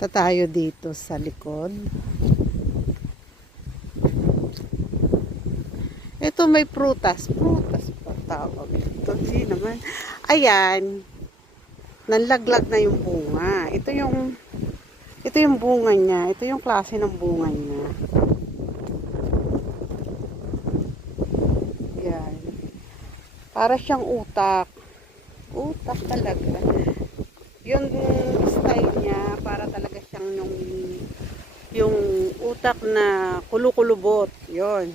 Punta tayo dito sa likod. Ito may prutas. Prutas pa tawag ito. Hindi naman. Ayan. Nanlaglag na yung bunga. Ito yung ito yung bunga niya. Ito yung klase ng bunga niya. Yan. Para siyang utak. Utak talaga. Yung style niya, para talaga siyang yung yung utak na kulukulubot. Yon.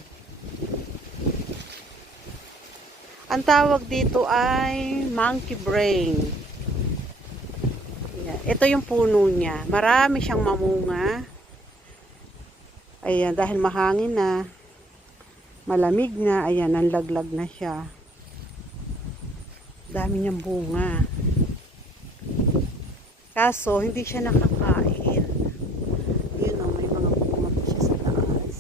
Ang tawag dito ay monkey brain. Ayan. Ito yung puno niya. Marami siyang mamunga. Ayan, dahil mahangin na, malamig na, ayan, nanlaglag na siya. Dami niyang bunga. Kaso, hindi siya nakakain. Yun o, may mga bunga pa siya sa taas.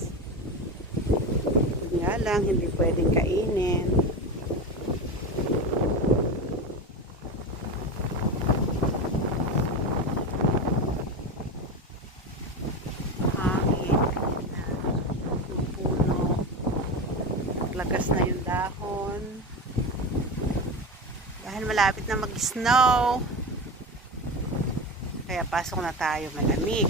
Lang, hindi pwedeng kainin. hangin yung puno naglagas na yung dahon dahil malapit na mag snow kaya pasok na tayo malamig